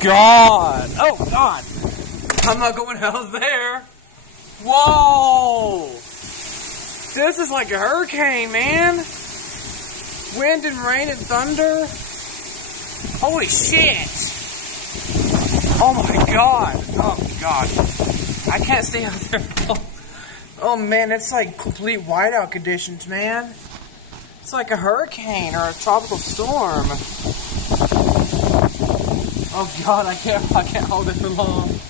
God! Oh God! I'm not going out there. Whoa! This is like a hurricane, man. Wind and rain and thunder. Holy shit! Oh my God! Oh God! I can't stay out there. Oh man, it's like complete whiteout conditions, man. It's like a hurricane or a tropical storm. Oh God, I can't hold it for long.